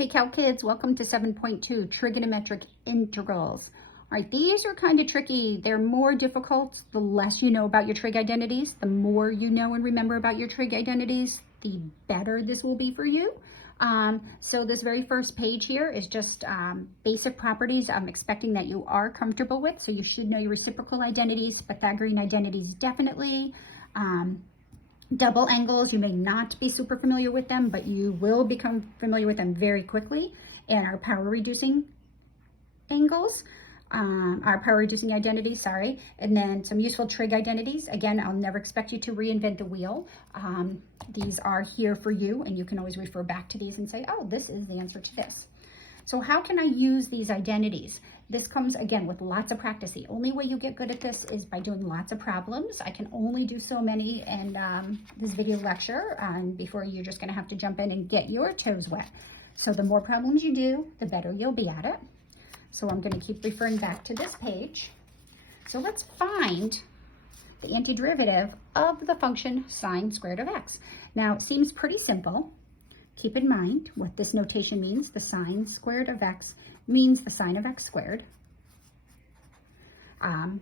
Hey Calc kids, welcome to 7.2 Trigonometric Integrals. All right, these are kind of tricky. They're more difficult the less you know about your trig identities. The more you know and remember about your trig identities, the better this will be for you. So this very first page here is just basic properties I'm expecting that you are comfortable with. So you should know your reciprocal identities, Pythagorean identities definitely. Double angles, you may not be super familiar with them, but you will become familiar with them very quickly. And our power reducing angles, our power reducing identities, sorry. And then some useful trig identities. Again, I'll never expect you to reinvent the wheel. These are here for you, and you can always refer back to these and say, oh, this is the answer to this. So how can I use these identities? This comes, again, with lots of practice. The only way you get good at this is by doing lots of problems. I can only do so many in this video lecture, and before you're just gonna have to jump in and get your toes wet. So the more problems you do, the better you'll be at it. So I'm gonna keep referring back to this page. So let's find the antiderivative of the function sine squared of x. Now, it seems pretty simple. Keep in mind what this notation means. The sine squared of x means the sine of x squared.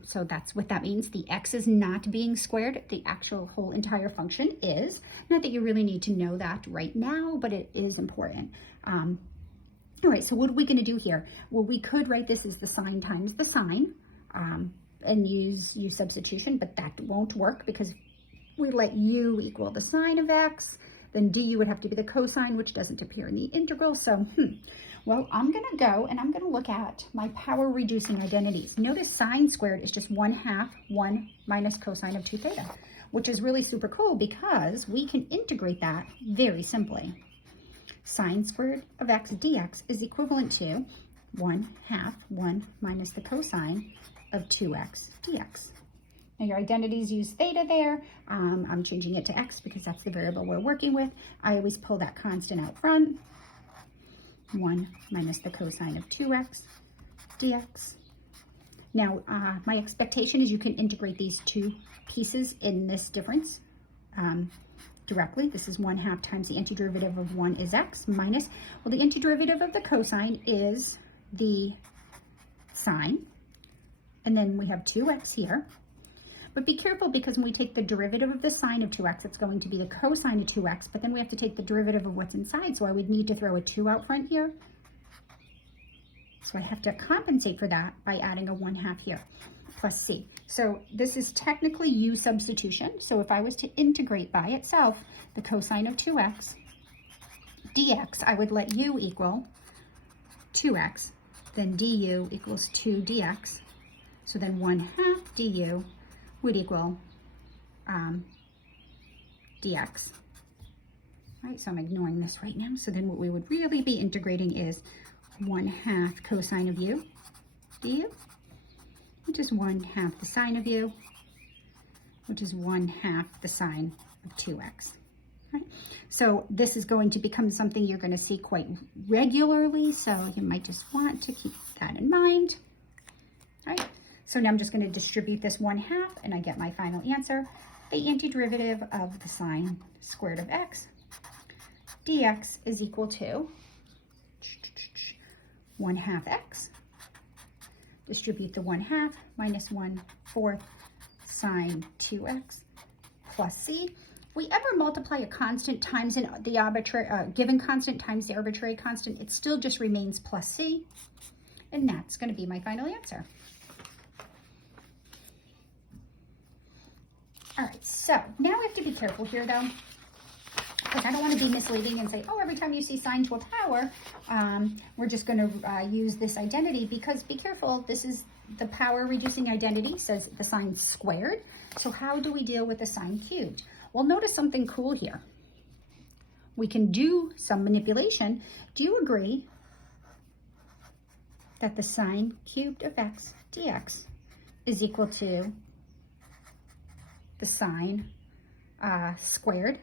So that's what that means. The x is not being squared. The actual whole entire function is. Not that you really need to know that right now, but it is important. All right, so what are we going to do here? Well, we could write this as the sine times the sine and use substitution, but that won't work because we let u equal the sine of x. Then du would have to be the cosine, which doesn't appear in the integral. So, well, I'm going to go and I'm going to look at my power reducing identities. Notice sine squared is just 1/2 1 minus cosine of 2 theta, which is really super cool because we can integrate that very simply. Sine squared of x dx is equivalent to 1/2 1 minus the cosine of 2x dx. Now your identities use theta there. I'm changing it to x because that's the variable we're working with. I always pull that constant out front. 1 minus the cosine of 2x dx. Now my expectation is you can integrate these two pieces in this difference directly. This is 1/2 times the antiderivative of 1 is x minus, well, the antiderivative of the cosine is the sine. And then we have 2x here. But be careful because when we take the derivative of the sine of 2x, it's going to be the cosine of 2x, but then we have to take the derivative of what's inside, so I would need to throw a 2 out front here. So I have to compensate for that by adding a 1/2 here, plus c. So this is technically u substitution. So if I was to integrate by itself the cosine of 2x dx, I would let u equal 2x, then du equals 2 dx. So then 1/2 du would equal dx. Right, so I'm ignoring this right now. So then what we would really be integrating is 1/2 cosine of u du, which is 1/2 the sine of u, which is 1/2 the sine of 2x. Right? So this is going to become something you're going to see quite regularly, so you might just want to keep that in mind. All right. So now I'm just going to distribute this 1/2 and I get my final answer. The antiderivative of the sine squared of x dx is equal to 1/2 x. Distribute the 1/2 minus 1/4 sine 2x plus c. If we ever multiply a constant times the arbitrary, given constant times the arbitrary constant, it still just remains plus c. And that's going to be my final answer. All right, so now we have to be careful here though, because I don't want to be misleading and say, oh, every time you see sine to a power, we're just going to use this identity, because be careful, this is the power reducing identity, says the sine squared. So how do we deal with the sine cubed? Well, notice something cool here. We can do some manipulation. Do you agree that the sine cubed of x dx is equal to the sine squared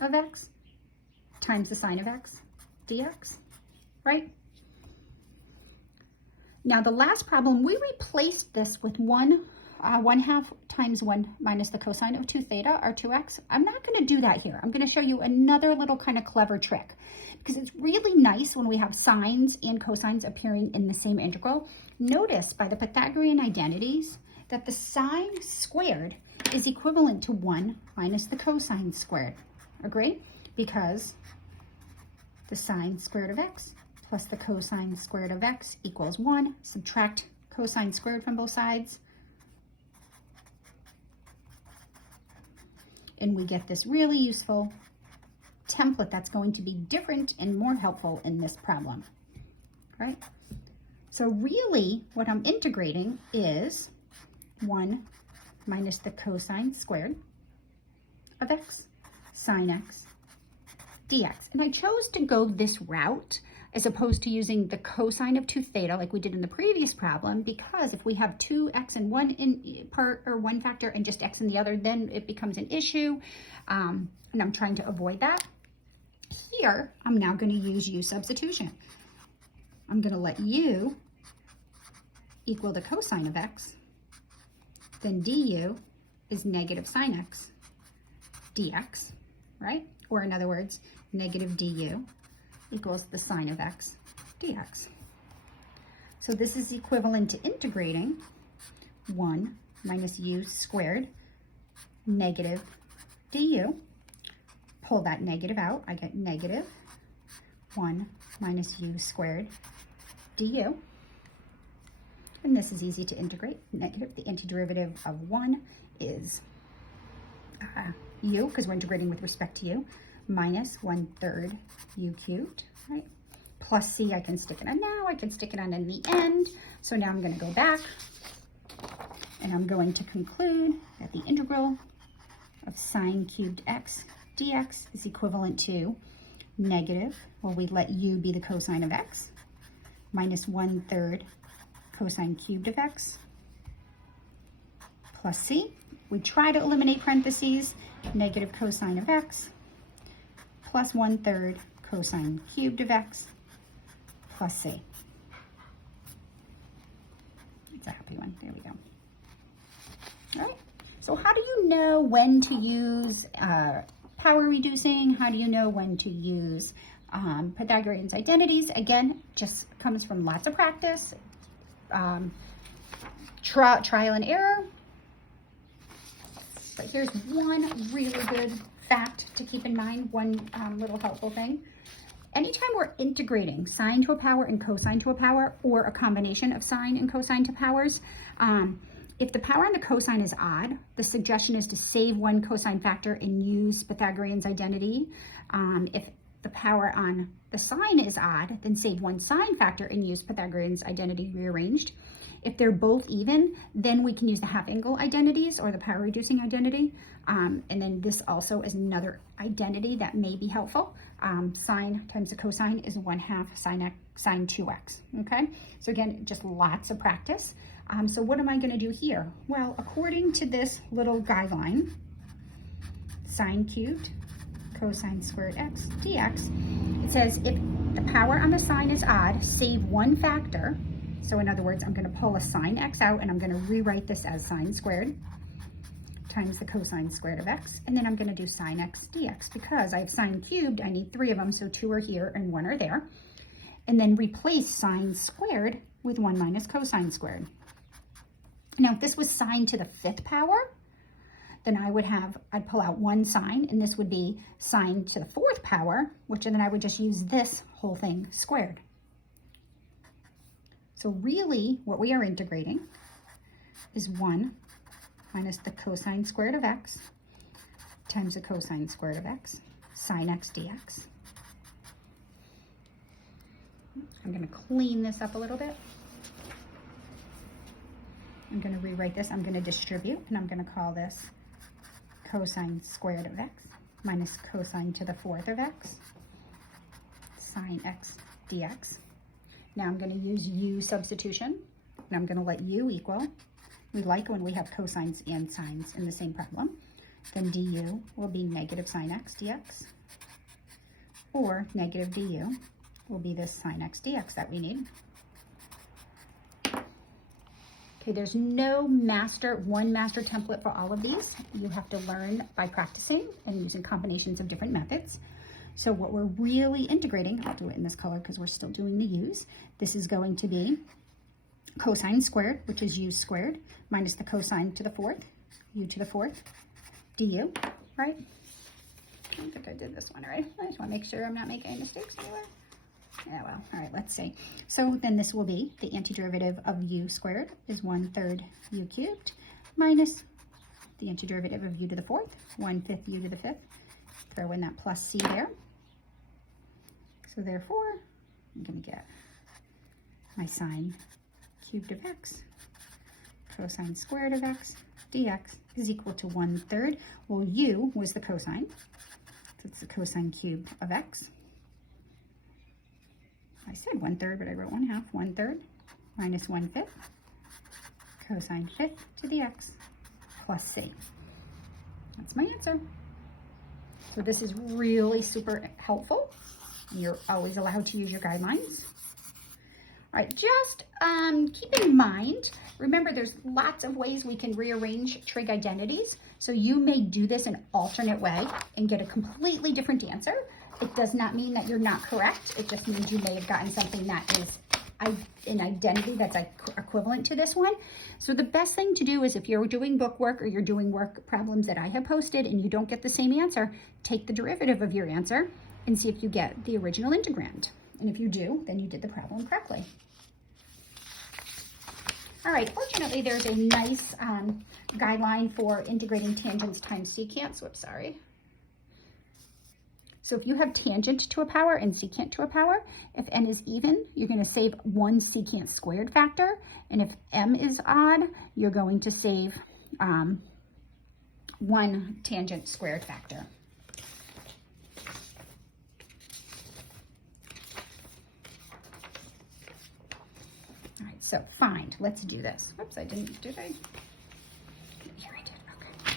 of x times the sine of x dx, right? Now the last problem, we replaced this with 1/2 times 1 minus the cosine of 2 theta, or 2x. I'm not going to do that here. I'm going to show you another little kind of clever trick, because it's really nice when we have sines and cosines appearing in the same integral. Notice by the Pythagorean identities that the sine squared is equivalent to 1 minus the cosine squared. Agree? Because the sine squared of x plus the cosine squared of x equals 1. Subtract cosine squared from both sides, and we get this really useful template that's going to be different and more helpful in this problem, right? So really what I'm integrating is 1 minus the cosine squared of x sine x dx. And I chose to go this route as opposed to using the cosine of 2 theta like we did in the previous problem, because if we have 2x in one part or one factor and just x in the other, then it becomes an issue, and I'm trying to avoid that. Here, I'm now going to use u substitution. I'm going to let u equal the cosine of x, then du is negative sine x dx, right? Or in other words, negative du equals the sine of x dx. So this is equivalent to integrating 1 minus u squared negative du. Pull that negative out, I get negative 1 minus u squared du. And this is easy to integrate. Negative, the antiderivative of 1 is u, because we're integrating with respect to u, minus 1/3 u cubed, right? Plus c, I can stick it on now, I can stick it on in the end. So now I'm going to go back, and I'm going to conclude that the integral of sine cubed x dx is equivalent to negative, well, we let u be the cosine of x, minus 1/3 cosine cubed of x, plus c. We try to eliminate parentheses, negative cosine of x, plus 1/3 cosine cubed of x, plus c. It's a happy one. There we go. All right. So how do you know when to use power reducing? How do you know when to use Pythagorean's identities? Again, just comes from lots of practice, trial and error. But here's one really good fact to keep in mind, one little helpful thing. Anytime we're integrating sine to a power and cosine to a power, or a combination of sine and cosine to powers, if the power on the cosine is odd, the suggestion is to save one cosine factor and use Pythagorean's identity. If the power on the sine is odd, then save one sine factor and use Pythagorean's identity rearranged. If they're both even, then we can use the half angle identities or the power reducing identity. And then this also is another identity that may be helpful. Sine times the cosine is 1/2 sine 2x, okay? So again, just lots of practice. So what am I gonna do here? Well, according to this little guideline, sine cubed cosine squared x dx, it says if the power on the sine is odd, save one factor. So in other words, I'm going to pull a sine x out, and I'm going to rewrite this as sine squared times the cosine squared of x. And then I'm going to do sine x dx. Because I have sine cubed, I need 3 of them, so 2 are here and 1 are there. And then replace sine squared with 1 minus cosine squared. Now, if this was sine to the 5th power, then I'd pull out 1 sine, and this would be sine to the 4th power, which then I would just use this whole thing squared. So really, what we are integrating is 1 minus the cosine squared of x times the cosine squared of x, sine x dx. I'm going to clean this up a little bit. I'm going to rewrite this. I'm going to distribute, and I'm going to call this cosine squared of x minus cosine to the 4th of x, sine x dx. Now I'm going to use u substitution, and I'm going to let u equal, we like when we have cosines and sines in the same problem, then du will be negative sine x dx, or negative du will be this sine x dx that we need. Okay, there's no one master template for all of these. You have to learn by practicing and using combinations of different methods. So what we're really integrating, I'll do it in this color because we're still doing the u's. This is going to be cosine squared, which is u squared, minus the cosine to the fourth, u to the fourth, du, right? I don't think I did this one right. I just want to make sure I'm not making any mistakes anywhere. Yeah, well, all right, let's see. So then this will be the antiderivative of u squared is 1/3 u cubed minus the antiderivative of u to the fourth, 1/5 u to the fifth. Throw in that plus c there. So therefore, I'm going to get my sine cubed of x, cosine squared of x, dx is equal to 1/3. Well, u was the cosine, so it's the cosine cube of x. I said 1/3, but I wrote 1/2, 1/3 minus 1/5, cosine fifth to the x plus c. That's my answer. So this is really super helpful. You're always allowed to use your guidelines. All right, just keep in mind, remember there's lots of ways we can rearrange trig identities. So you may do this an alternate way and get a completely different answer. It does not mean that you're not correct. It just means you may have gotten something that is an identity that's equivalent to this one. So the best thing to do is if you're doing book work or you're doing work problems that I have posted and you don't get the same answer, take the derivative of your answer and see if you get the original integrand. And if you do, then you did the problem correctly. All right, fortunately, there's a nice guideline for integrating tangents times secants. Whoops, sorry. So if you have tangent to a power and secant to a power, if n is even, you're going to save one secant squared factor. And if m is odd, you're going to save one tangent squared factor. All right, so find. Let's do this. Whoops, I didn't, did I? Here I did, okay.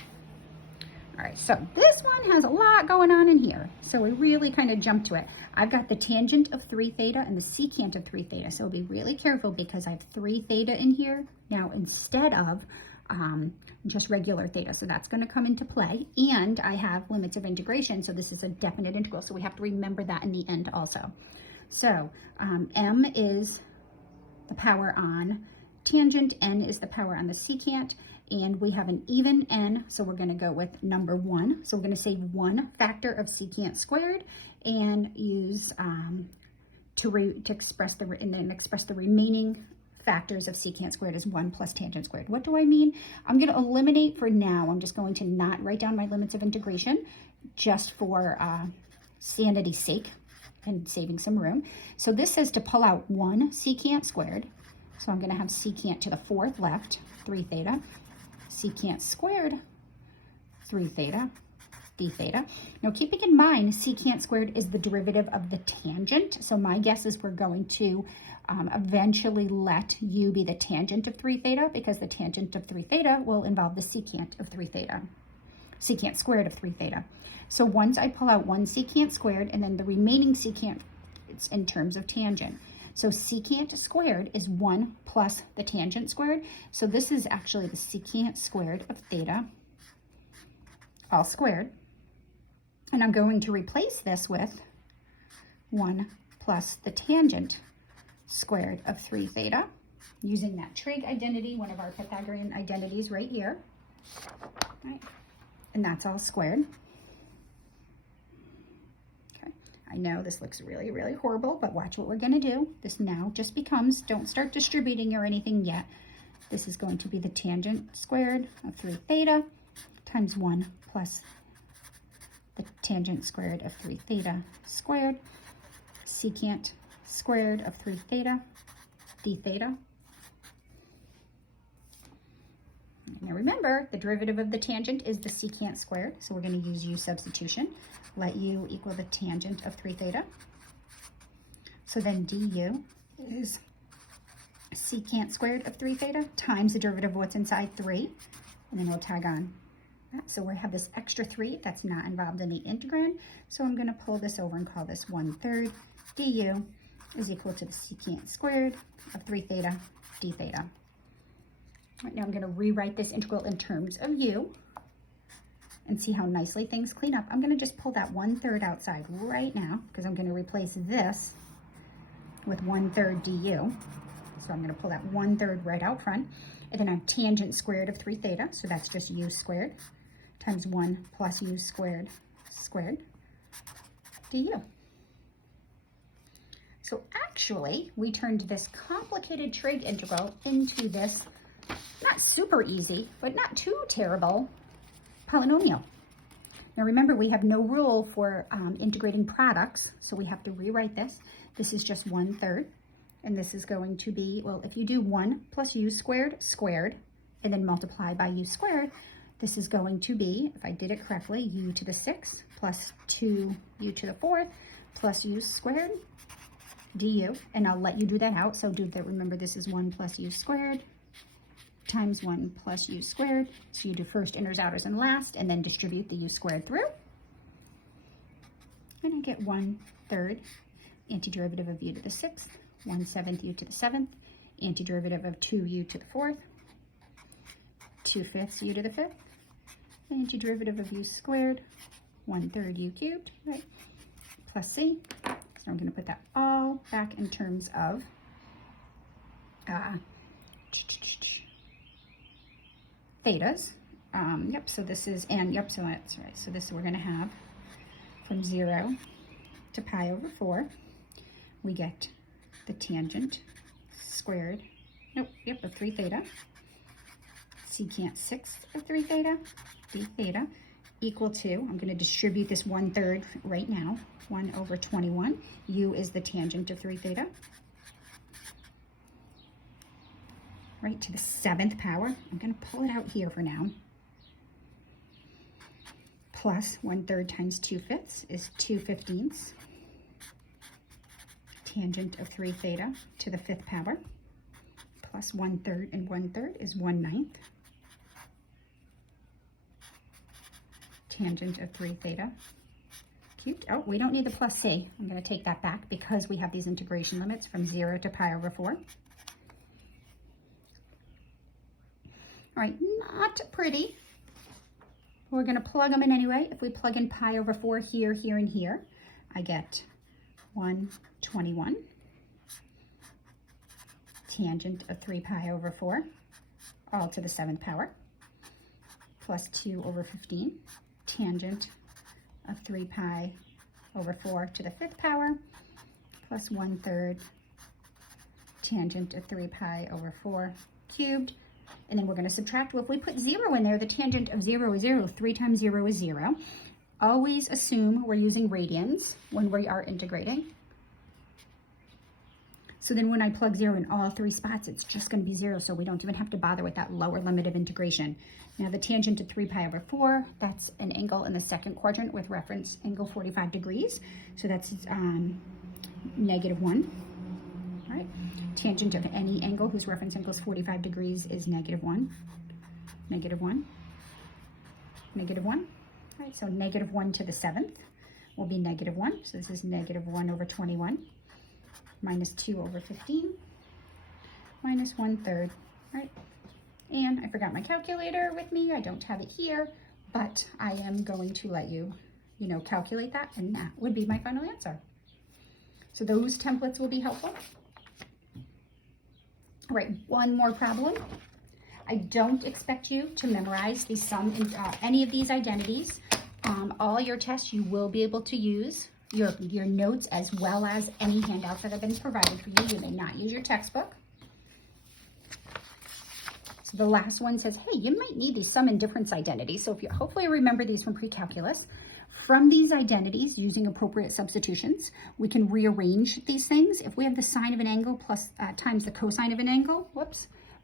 All right, so this one has a lot going on in here. So we really kind of jumped to it. I've got the tangent of 3 theta and the secant of 3 theta. So be really careful because I have 3 theta in here now instead of just regular theta. So that's going to come into play. And I have limits of integration. So this is a definite integral. So we have to remember that in the end also. So m is the power on tangent, n is the power on the secant, and we have an even n, so we're going to go with number 1. So we're going to save one factor of secant squared and use to express the remaining factors of secant squared as 1 plus tangent squared. What do I mean? I'm going to eliminate for now. I'm just going to not write down my limits of integration just for sanity's sake and saving some room. So this says to pull out 1 secant squared. So I'm going to have secant to the 4th left, 3 theta, secant squared, 3 theta, d theta. Now keeping in mind, secant squared is the derivative of the tangent. So my guess is we're going to eventually let u be the tangent of 3 theta because the tangent of 3 theta will involve the secant of 3 theta, secant squared of 3 theta. So once I pull out 1 secant squared and then the remaining secant, it's in terms of tangent. So secant squared is 1 plus the tangent squared. So this is actually the secant squared of theta, all squared. And I'm going to replace this with 1 plus the tangent squared of 3 theta, using that trig identity, one of our Pythagorean identities right here. All right. And that's all squared. I know this looks really, really horrible, but watch what we're going to do. This now just becomes, don't start distributing or anything yet. This is going to be the tangent squared of 3 theta times 1 plus the tangent squared of 3 theta squared, secant squared of 3 theta, d theta. Now remember, the derivative of the tangent is the secant squared, so we're going to use u substitution. Let u equal the tangent of 3 theta. So then du is secant squared of 3 theta times the derivative of what's inside 3, and then we'll tag on that. So we have this extra 3 that's not involved in the integrand, so I'm going to pull this over and call this 1/3 du is equal to the secant squared of 3 theta d theta. Right, now I'm going to rewrite this integral in terms of u and see how nicely things clean up. I'm going to just pull that 1/3 outside right now because I'm going to replace this with 1/3 du. So I'm going to pull that 1/3 right out front. And then I have tangent squared of 3 theta, so that's just u squared times 1 plus u squared du. So actually, we turned this complicated trig integral into this not super easy, but not too terrible polynomial. Now remember, we have no rule for integrating products, so we have to rewrite this. This is just 1/3, and this is going to be, well, if you do 1 plus u squared, and then multiply by u squared, this is going to be, if I did it correctly, u to the 6th plus 2u to the 4th plus u squared du, and I'll let you do that out. So do that. Remember, this is 1 plus u squared times 1 plus u squared. So you do first inners, outers, and last, and then distribute the u squared through. And I get 1/3 antiderivative of u to the 6th, 1/7 u to the 7th, antiderivative of 2u to the 4th, 2/5 u to the 5th, antiderivative of u squared, 1/3 u cubed, right, plus c. So I'm going to put that all back in terms of thetas. Yep, so this is, and yep, so that's right. So this we're going to have from 0 to pi over 4, we get the tangent squared, of 3 theta, secant 6th of 3 theta, d theta, equal to, I'm going to distribute this 1/3 right now, 1 over 21. U is the tangent of 3 theta. Right to the 7th power. I'm going to pull it out here for now. Plus 1/3 times 2/5 is 2/15. Tangent of 3 theta to the 5th power. Plus 1/3 and 1/3 is 1/9. Tangent of 3 theta cubed. Oh, we don't need the plus c. I'm going to take that back because we have these integration limits from 0 to pi over 4. All right, not pretty. We're going to plug them in anyway. If we plug in pi over 4 here, here, and here, I get 1/21. Tangent of 3 pi over 4, all to the 7th power, plus 2 over 15. Tangent of 3 pi over 4 to the 5th power, plus 1/3 tangent of 3 pi over 4 cubed. And then we're going to subtract. Well, if we put 0 in there, the tangent of 0 is 0. 3 times 0 is 0. Always assume we're using radians when we are integrating. So then when I plug 0 in all 3 spots, it's just going to be 0, so we don't even have to bother with that lower limit of integration. Now the tangent of 3 pi over 4, that's an angle in the 2nd quadrant with reference angle 45 degrees. So that's -1. All right. Tangent of any angle whose reference angle is 45 degrees is -1, -1, -1. All right, so -1 to the 7th will be -1. So this is -1 over 21. Minus 2 over 15, minus 1/3, right? And I forgot my calculator with me. I don't have it here, but I am going to let you, calculate that, and that would be my final answer. So those templates will be helpful. All right, one more problem. I don't expect you to memorize the sum in any of these identities. All your tests, you will be able to use your notes as well as any handouts that have been provided for you. You may not use your textbook. So the last one says, hey, you might need these sum and difference identities. So if you hopefully remember these from pre-calculus, from these identities, using appropriate substitutions, we can rearrange these things. If we have the sine of an angle plus times the cosine of an angle,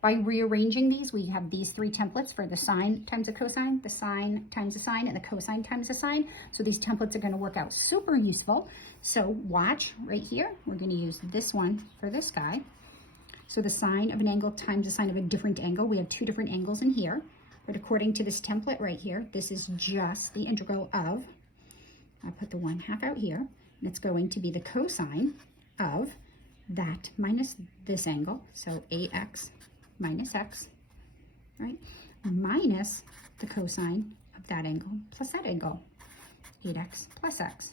by rearranging these, we have these 3 templates for the sine times the cosine times the sine, and the cosine times the sine. So these templates are going to work out super useful. So watch right here. We're going to use this one for this guy. So the sine of an angle times the sine of a different angle. We have 2 different angles in here. But according to this template right here, this is just the integral of, I'll put the 1/2 out here, and it's going to be the cosine of that minus this angle. So ax minus x right? Minus the cosine of that angle plus that angle, 8x plus x.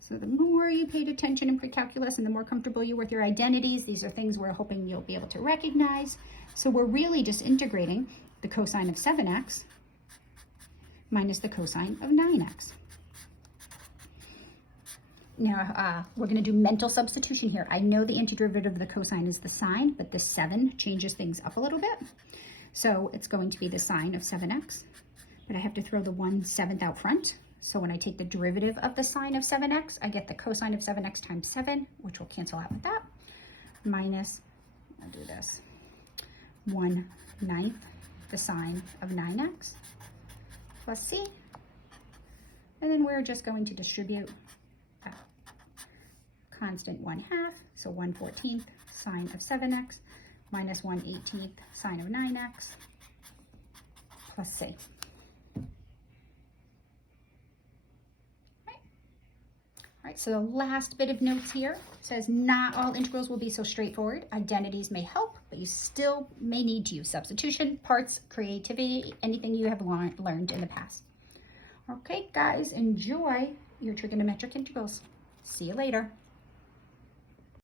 So the more you paid attention in pre-calculus and the more comfortable you were with your identities, these are things we're hoping you'll be able to recognize. So we're really just integrating the cosine of 7x minus the cosine of 9x. Now, we're going to do mental substitution here. I know the antiderivative of the cosine is the sine, but the 7 changes things up a little bit. So it's going to be the sine of 7x, but I have to throw the 1/7 out front. So when I take the derivative of the sine of 7x, I get the cosine of 7x times 7, which will cancel out with that, minus, I'll do this, 1/9 the sine of 9x plus c. And then we're just going to distribute that constant 1/2, so 1/14 sine of 7x minus 1/18 sine of 9x plus c. All right, so the last bit of notes here says not all integrals will be so straightforward. Identities may help, but you still may need to use substitution, parts, creativity, anything you have learned in the past. Okay, guys, enjoy your trigonometric integrals. See you later.